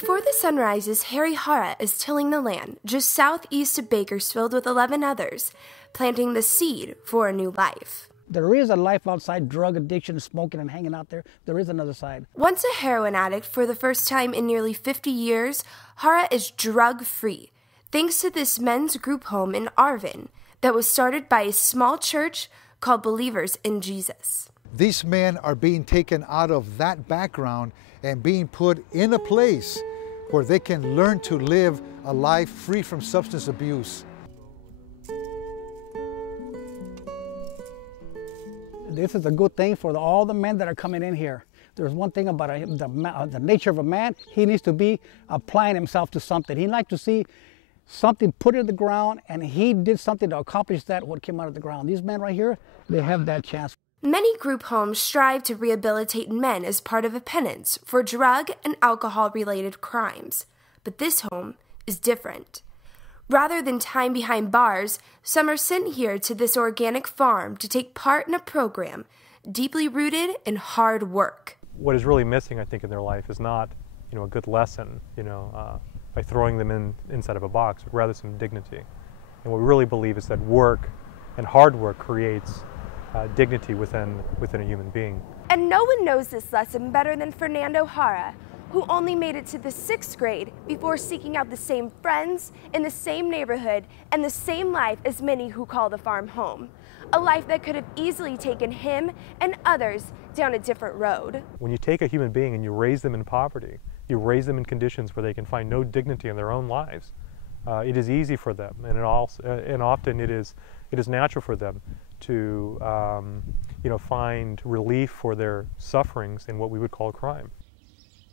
Before the sun rises, Harry Hara is tilling the land just southeast of Bakersfield with 11 others, planting the seed for a new life. There is a life outside drug addiction, smoking, and hanging out there. There is another side. Once a heroin addict for the first time in nearly 50 years, Hara is drug-free, thanks to this men's group home in Arvin that was started by a small church called Believers in Jesus. These men are being taken out of that background and being put in a place where they can learn to live a life free from substance abuse. This is a good thing for all the men that are coming in here. There's one thing about the nature of a man. He needs to be applying himself to something. He'd like to see something put in the ground, and he did something to accomplish that, what came out of the ground. These men right here, they have that chance. Many group homes strive to rehabilitate men as part of a penance for drug and alcohol-related crimes. But this home is different. Rather than time behind bars, some are sent here to this organic farm to take part in a program deeply rooted in hard work. What is really missing, I think, in their life is not, a good lesson, by throwing them inside of a box, but rather some dignity. And what we really believe is that work and hard work creates dignity within a human being. And no one knows this lesson better than Fernando Hara, who only made it to the 6th grade before seeking out the same friends in the same neighborhood and the same life as many who call the farm home. A life that could have easily taken him and others down a different road. When you take a human being and you raise them in poverty, you raise them in conditions where they can find no dignity in their own lives, it is easy for them, and often it is natural for them to find relief for their sufferings in what we would call crime.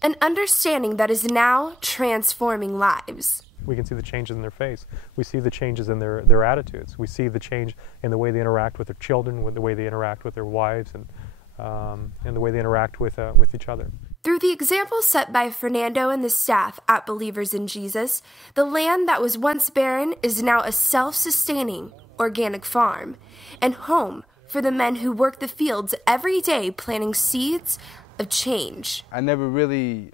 An understanding that is now transforming lives. We can see the changes in their face. We see the changes in their attitudes. We see the change in the way they interact with their children, with the way they interact with their wives, and the way they interact with each other. Through the example set by Fernando and the staff at Believers in Jesus, the land that was once barren is now a self-sustaining organic farm and home for the men who work the fields every day planting seeds of change. I never really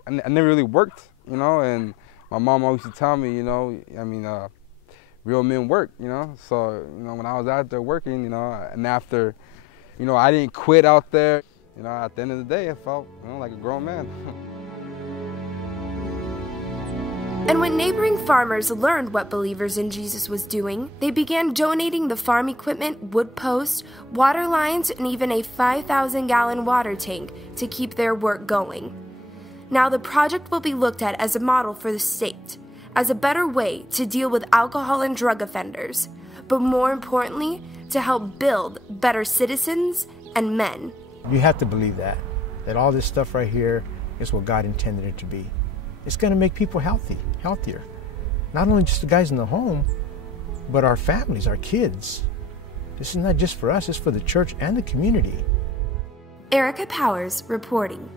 worked, and my mom always used to tell me, real men work, So, when I was out there working, and after, I didn't quit out there, at the end of the day, I felt, like a grown man. And when neighboring farmers learned what Believers in Jesus was doing, they began donating the farm equipment, wood posts, water lines, and even a 5,000-gallon water tank to keep their work going. Now the project will be looked at as a model for the state, as a better way to deal with alcohol and drug offenders, but more importantly, to help build better citizens and men. You have to believe that all this stuff right here is what God intended it to be. It's going to make people healthier. Not only just the guys in the home, but our families, our kids. This is not just for us, it's for the church and the community. Erica Powers reporting.